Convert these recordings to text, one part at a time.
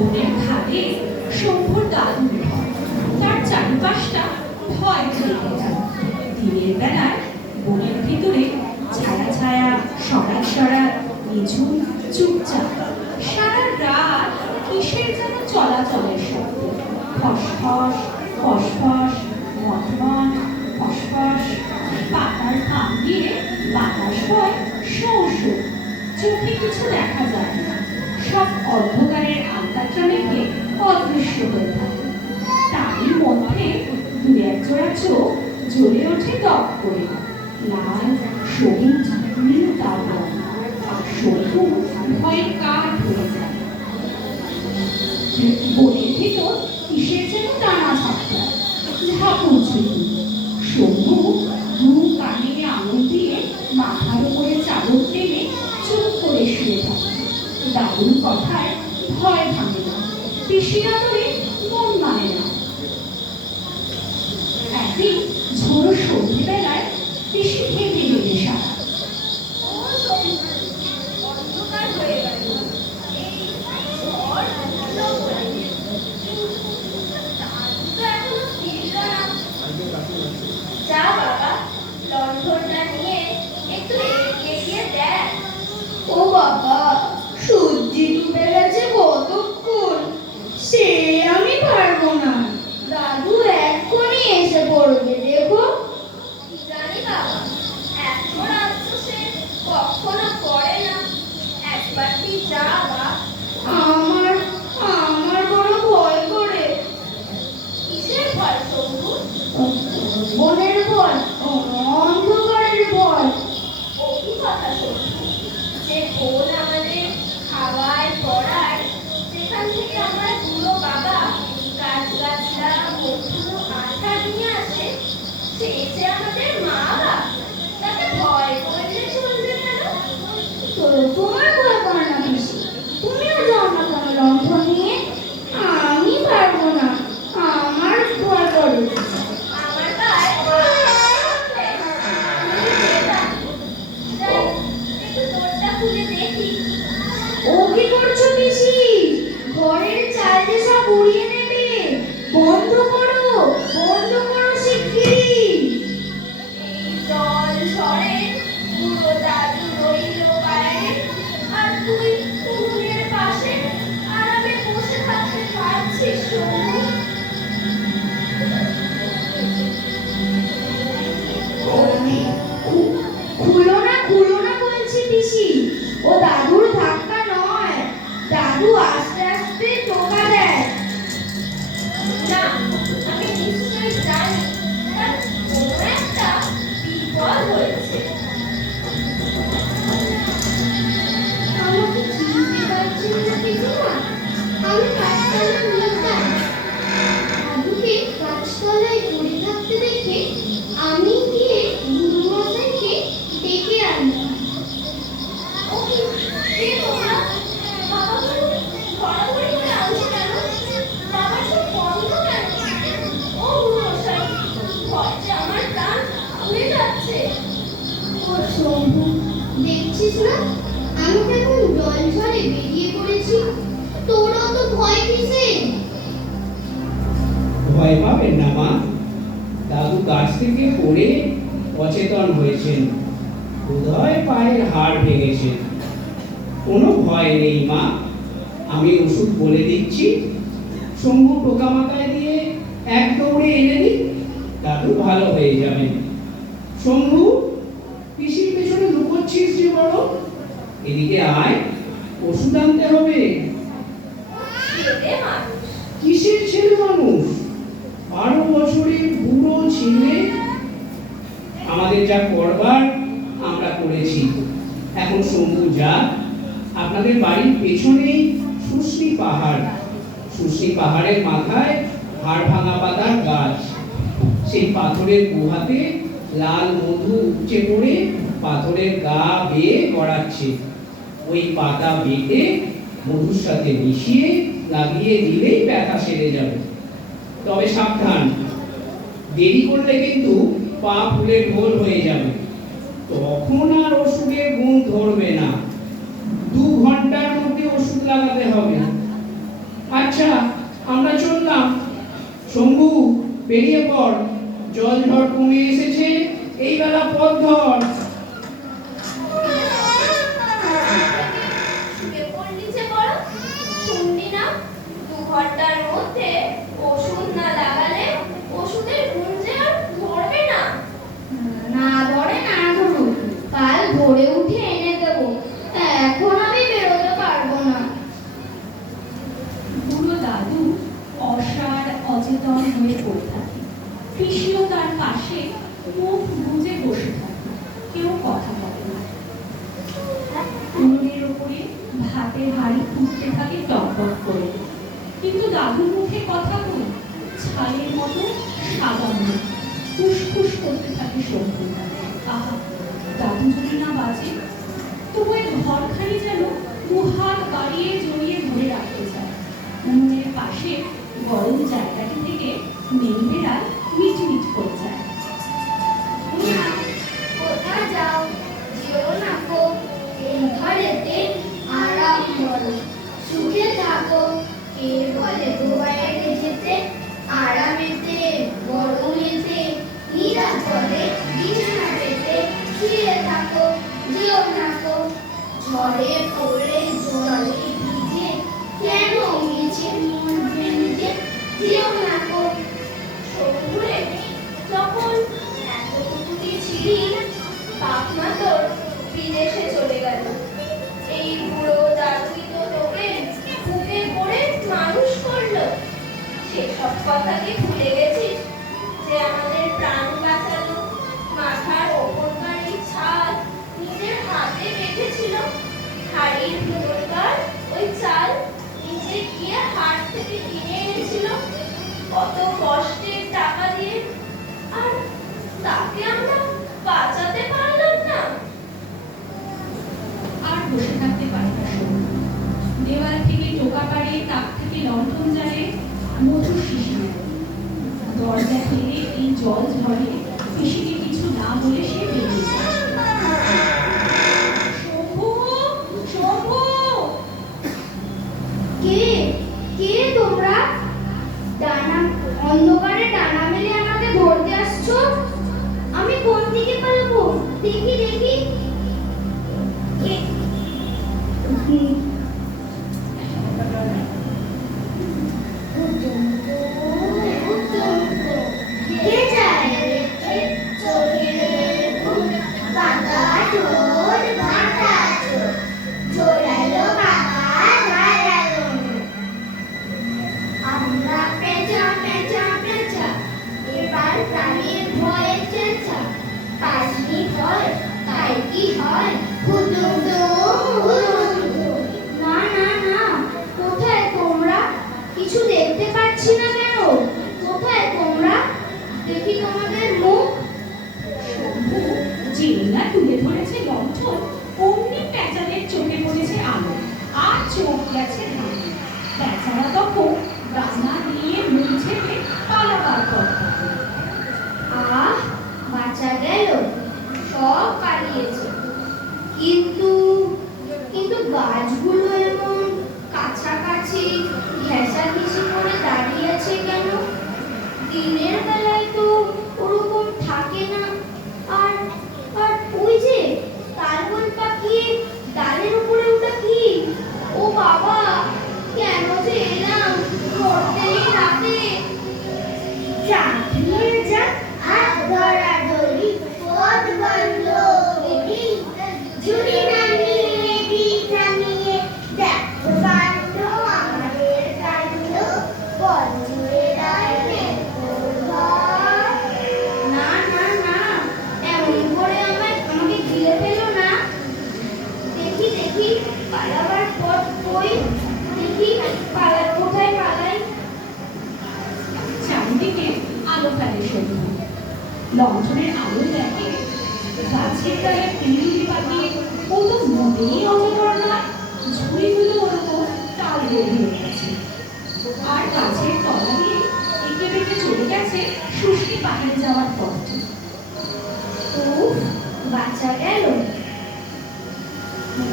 বনের খাদে শম্ভুর দাদুর ঘর। তার চারিপাশটা ভয় ঢেকে যায়। দিনের বেলায় বনের ভিতরে ছায়া ছায়া, সরাত সরাত, নিঝুম, চুপচাপ। সারা রাত কিসের যেন চলাচলের শব্দ। ফসফস ফসফস, মটমট ফসফস। পাতার ফাঁক দিয়ে বাতাস বয় শোঁ শোঁ। চোখে কিছু দেখা যায় না, সব অন্ধকারের আলতাটা মেঘে অদৃশ্য হয়ে থাকে। তারই মধ্যে দু একজোড়া চোখ জ্বলে ওঠে দপ করে, লাল, সবুজ, নীল তারকা। আর শম্ভু ভয়ে কাঠ হয়ে যায়। বনের ভিতর কিসের যেন টানা ঝাপটা, ঝাঁপুর ঝুঁকি। শম্ভু দু কানে আঙুল দিয়ে মাথার উপরে চাদর টেনে চুপ করে শুয়ে থাকে। দাদুর কথায় ভয় ভাঙে না, পিসির আদরে মন মানে না। একদিন ঝোড়ো সন্ধ্যেবেলায় পিসি হেঁটে গেলে সারা। যা বাবা, লণ্ঠনটা নিয়ে একটু এগিয়ে গিয়ে দেখ। ও বাবা, সূর্যি ডুবে গেছে কতক্ষণ, সে আমি পারবো না। দাদু এক্ষুনি এসে পড়বে, দেখো। জানি বাবা, এখন আজ সে কখনো করে না। একবার তুই যা বাবা। আমার আমার বড় ভয় করে। কিসের ভয় শম্ভু? বনের ভয়, অন্ধকারের ভয়। ও কি কথা শম্ভু? যে বোন আমাদের খাওয়ায় পড়ায়, যেখান থেকে আমার বুড়ো বাবা গাছগাছরা মধু আঠা নিয়ে আসে, সে যে আমাদের মা বাবা, তাকে ভয় করলে চলবে কেন? তো তোমার ভয় করে না পিসি, তুমিও যাও না কেন লণ্ঠন নিয়ে। আমি পারবো না, আমার ভয় করে। আমার গায়ে যাই, একটু দরজা খুলে দেখি। ও কি করছো পিসি? ঘরের চাল যে সব উড়িয়ে নেবে। বন্ধ করো, বন্ধ করো শিগগিরই। এই জল ঝড়ে বুড়ো দাদু রইল বাইরে, আর তুই উনুনের পাশে আরামে বসে থাকতে পারছিস শম্ভু? খুলো না বলছি পিসি। ও দাদুর ধাক্কা নয়, দাদু আস্তে আস্তে টোকা দেয়। না, আমি নিশ্চয়ই জানি তার কোনো একটা বিপদ হয়েছে। আমাকে চিনতে পারছেন না পিসিমা? আমি গাছতলার নিতাম। দাদুকে গাছতলায় পড়ে থাকতে দেখে আমি গিয়ে গুরু মশাইকে ডেকে আনলাম। ও কি, কে তোমরা? বাবাকে ঘোরাঘুরি করে আনছো কেন? বাবার চোখ বন্ধ কেন? ও মশাই, ভয় যে আমার প্রাণ উড়ে যাচ্ছে। ও শম্ভু, দেখছিস না আমি কেমন জল ঝড়ে বেরিয়ে পড়েছি? তোরও তো ভয় কিসের? ভয় পাবেন না মা, দাদু গাছ থেকে পড়ে অচেতন হয়েছেন, বোধহয় পায়ের হাড় ভেঙেছে। কোনো ভয় নেই মা, আমি ওষুধ বলে দিচ্ছি। শম্ভু টোকা মাথায় দিয়ে এক দৌড়ে এনে দিন, দাদু ভালো হয়ে যাবেন। শম্ভু, পিসির পেছনে লুকোচ্ছিস যে বড়, এদিকে আয়, ওষুধ আনতে হবে। ছেলে মানুষ। কিসের ছেলে মানুষ? 12 বছরের বুড়ো ছেলে। আমাদের যা করবার আমরা করেছি। এখন শম্ভু যা, আপনাদের বাড়ির পেছনেই শুষ্নি পাহাড়। শুষ্নি পাহাড়ের মাথায় হাড় ভাঙা পাতার গাছ। সেই পাথরের গুহাতে লাল মধু উপচে পড়ে পাথরের গা বেয়ে গড়াচ্ছে। ওই পাতা বেটে মধুর সাথে মিশিয়ে লাগিয়ে দিলেই ব্যথা সেরে যাবে। তবে সাবধান, দেরি করলে কিন্তু পা ফুলে ঢোল হয়ে যাবে, তখন আর ওষুধের গুণ ধরবে না। 2 ঘন্টার মধ্যে ওষুধ লাগাতে হবে। আচ্ছা আমরা চললাম। শম্ভু বেরিয়ে পড়, জল ঝড় কমে এসেছে, এই বেলা পথ ধর। শুয়ে পড়লি যে বড়, শুনবি না? 2 ঘন্টার মধ্যে ওষুধ না লাগালে ওষুধের গুণ যে আর ধরবে না। না ধরে না ধরুন, কাল ভোরে উঠে এনে দেবো, এখন আমি বেরোতে পারবো না। বুড়ো দাদু অসাড় অচেতন হয়ে পড়ে থাকে। পিসিও তার পাশে মুখ গুঁজে বসে থাকে, কেউ কথা বলে না। উনুনের ওপরে ভাতের হাঁড়ি ফুটতে থাকে টকবক করে, কিন্তু দাদুর মুখে কথা বলে ছালের মতো সাদা মুখ, ফুসফুস করতে থাকে শম্ভু। আহা, দাদু যদি না বাজে, তবু এই ঘরখানি যেন দুহাত বাড়িয়ে জড়িয়ে ধরে রাখতে চায়। উনুনের পাশে গরম জায়গাটি থেকে মেঘ বেড়ায় মিটমিট করে যায়। না, কোথায় যাও? যেও না গো, এই ঘরেতে আরাম বলো, সুখে থাকো। কে বলে গো বাইরে যেতে? আরামেতে, গরমেতে, নিরাপদে বিছানা পেতে শুয়ে থাকো, যেও না গো। ঝড়ে পড়ে জলে ভিজে কেন মিছে মরবে নিজে? যেও না গো। শম্ভুরে যখন এতটুকুটি ছিলি, বাপ মা তোর বিদেশে চলে গেল। এই বুড়ো দাদুই তো তোকে বুকে করে মানুষ করলো। সেসব কথা কি ভুলে গেছিস? যে আমাদের প্রাণ বাঁচালো, মাথার ওপরকারই ছাদ নিজের হাতে বেঁধেছিল, হাড়ির ভিতরকার ওই চাল নিজে গিয়ে হাট থেকে কিনে এনেছিল কত কষ্টের টাকা দিয়ে, আর তাকে আমরা বাঁচাতে পারলাম না। আর বসে থাকতে পারে না শম্ভু। দেওয়াল থেকে টোকা পাড়ে, তাক থেকে লণ্ঠন জ্বালে, মধুর শিশি নেয়। দরজা ফেলে এই জল ঝরে পিসিকে কিছু না বলে সে বেরিয়ে যায়। শম্ভু, শম্ভু! কে কে তোমরা? ডানা অন্ধকারে ডানা মেলে আমাকে ধরতে আসছো? আমি কোন দিকে পালাবো? দেখি দেখি। কে যায়? চোখের ঘুম, বাঁকা ঠোঁট, বাঁকা চোখ, জোড়ালো বাঁকা ধারালো মুখ। আমরা পেঁচা পেঁচা পেঁচা, এবার প্রাণীর ভয়ে চেঁচা। পাশনি ফল, তাই কি হয়? হুতুম দুম, হুতুম দুম। না না না, কোথায় তোমরা? কিছু দেখতে পাচ্ছি না কেন? কোথায় তোমরা? দেখি তোমাদের মুখ। শম্ভু যেই না তুলে ধরেছে লণ্ঠন, অমনি প্যাঁচাদের চোখে পড়েছে আলো, আর চোখ গেছে ধানে। বেচারা তখন রান্না নিয়ে মুখ ঝেপে পালাবার পথ থাকে। আহ, বাঁচা গেল, সব পালিয়েছে। কিন্তু কিন্তু গাছগুলো এমন কাছাকাছি ঘেঁষাঘেঁষি করে দাঁড়িয়েছে কেন? দিনের বেলায় তো ওরকম থাকে না। আর আর ওই যে তালবন পাখি ডালের উপরে ওটা কি? ও বাবা, কেন যে এলাম মরতেই রাতে। চাঁদনিয়ে যা, হাত ধরাধরি, পথ বন্ধ এটি, ঝুড়ি নামিয়ে দিক নামিয়ে, দেখো কাণ্ড আমাদের কাণ্ড, পথ জুড়ে রয় মেঘের ঘর। না না না, এমন করে আমাকে ঘিরে ফেলো না। দেখি দেখি পালাবার পথ কই? দেখি কোথায় পালাই? চারিদিকে আলো ফেলে শম্ভু। লণ্ঠনের আলো দেখে গাছের গায়ে পিঁড়ি পাকিয়ে ও তো মোটেই অজগর নয়, ঝুড়িগুলো ওরকম তাল বেরিয়ে গেছে। আর গাছের তলা দিয়ে এঁকে বেঁকে চলে গেছে শুষ্কি পাহাড়ে যাওয়ার পথটি। উফ, বাঁচা গেল।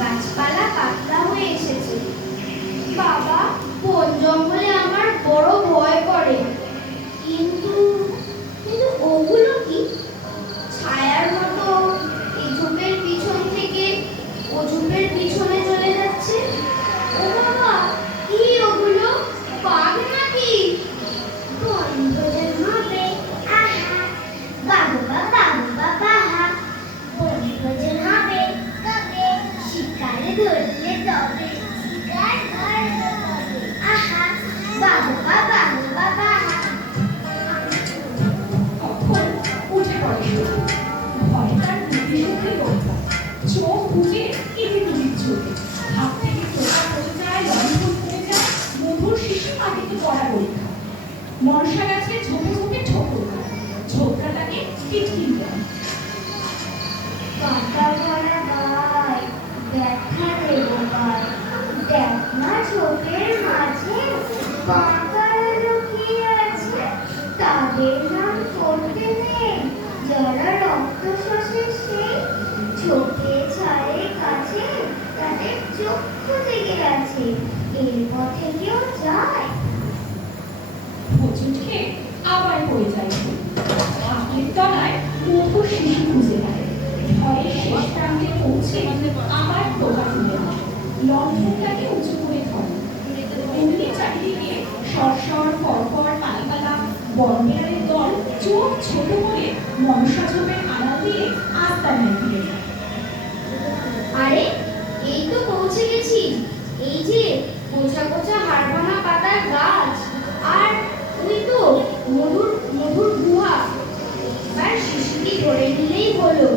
গাছপালা পাতলা হয়ে এসেছে। বাবা, বন জঙ্গলে বাবা বাবা। তখন উঠে পড়ে শম্ভু। ভয়ে তার বুদ্ধি শুদ্ধি রক্ষা। চোখ বুজে এদিক ছোটে। হাত থেকে চোখা পড়ে যায়, লণ্ঠন পড়ে যায়, মধুর শিশি মাটিতে পড়া পরীক্ষা। মনসা গাছে ঝোপে ঝোপে ঠোকর খায়। ঝোপটাটাকে টিটকিন দেয়। পাতা ভরা গায় দেখা দেব পায়, দেখ না ঝোপের মাঝে বাঁকারা লুকিয়ে আছে, তাদের নাম পড়তে নেই যারা রক্ত শোষে সেই, চোখে ছায়ে কাছে তাদের চক্ষু থেকে গেছে, এর পথে কেউ যায়। হোঁচট খেয়ে আবার পড়ে যায় শম্ভু। হাতের তলায় মধুর শিশি খুঁজে পায়। ভয়ের শেষ প্রান্তে পৌঁছে আবার টোকা তুলে নেয়। লণ্ঠনটাকে উঁচু করে ধরে। অমনি চারিদিকে সরসর ফরফর পানিপালা বনবিড়ালের দল চোখ ছোট করে মনসা ঝোপের আড়াল দিয়ে আস্তানায় ফিরে যায়। আরে এই তো পৌঁছে গেছি, এই যে কোচা কোচা হাড়ভাঙা পাতার গাছ, আর ওই তো মধুর মধুর গুহা। এবার শিশুটি ধরে নিলেই হলো।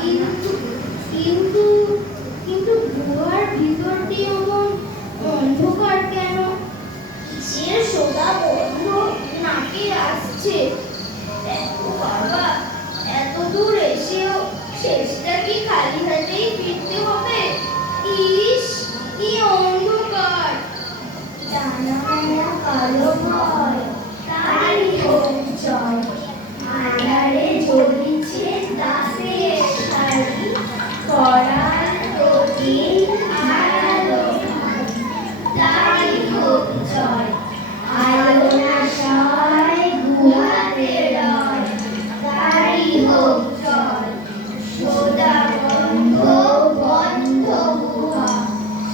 কিন্তু কিন্তু কিন্তু গুহার ভিতর দিয়ে এমন অন্ধকার কেন? কিসের সোদা বন্ধ নাকে আসছে। দেখো বাবা, এত দূর এসেও শেষটা কি খালি হাতেই ফিরতে হবে? ইস, কি অন্ধকার! জানালা কালো ভয়, তারই হোক জয়। আড়ালে জ্বলিছে দাসের শাড়ি, করার প্রতিম আলো ভাই, তারই হোক জয়। আলো নাশায় গুহাতে রয়, তারই হোক জয়। সোদা বন্ধ বন্ধ গুহা,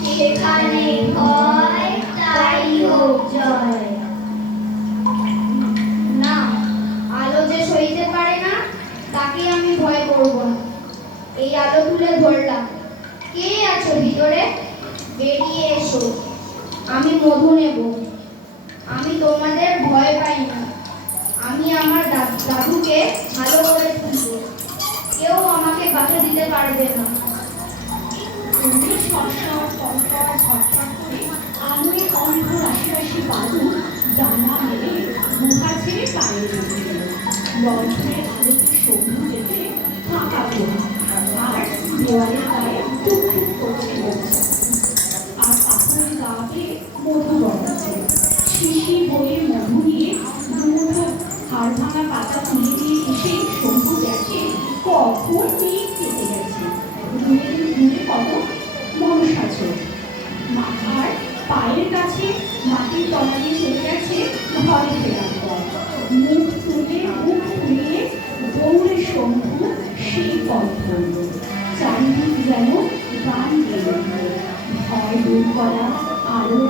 সেখানে ভয়, তাই হোক জয়। না, আলো যে সইতে পারে না তাকে আমি ভয় করব না। এই আলো তুলে ধরলাম। কে আছো ভিতরে? বেরিয়ে এসো, আমি মধু নেব। আমি তোমাদের ভয় পাই না। আমি আমার দাদুকে ভালো করে তুলব, কেউ আমাকে বাধা দিতে পারবে না। অমনি সরসর ফরফর ঝটফট করে আলোয় অন্ধ রাশি রাশি বালু ডানা মেলে গুহা ছেড়ে পায়ে লেগে গেল। লণ্ঠনের আলোতে শম্ভু যেতে ফাঁকা গুহা, আর দেওয়ালের গায়ে টুকটুক করছে মৌচাক, আর পাথরের গা বেয়ে মধু বড়াচ্ছে। শিশি বয়ে মধু নিয়ে দুমুঠো হাড় ভাঙা পাতা তুলে দিয়ে এসে শম্ভু দেখে কখন মেঘ কেটে গেছে। দূরে কত মনসা ঝোপ, মাথার পায়ের কাছে মাটির তলা দিয়ে চলে গেছে ঘরে ফেরার পর। মুখ তুলে দৌড়ে শম্ভু সেই পথ ধরল। চারিদিক যেন গান গেয়ে উঠল। ভয় দূর করা, আলোর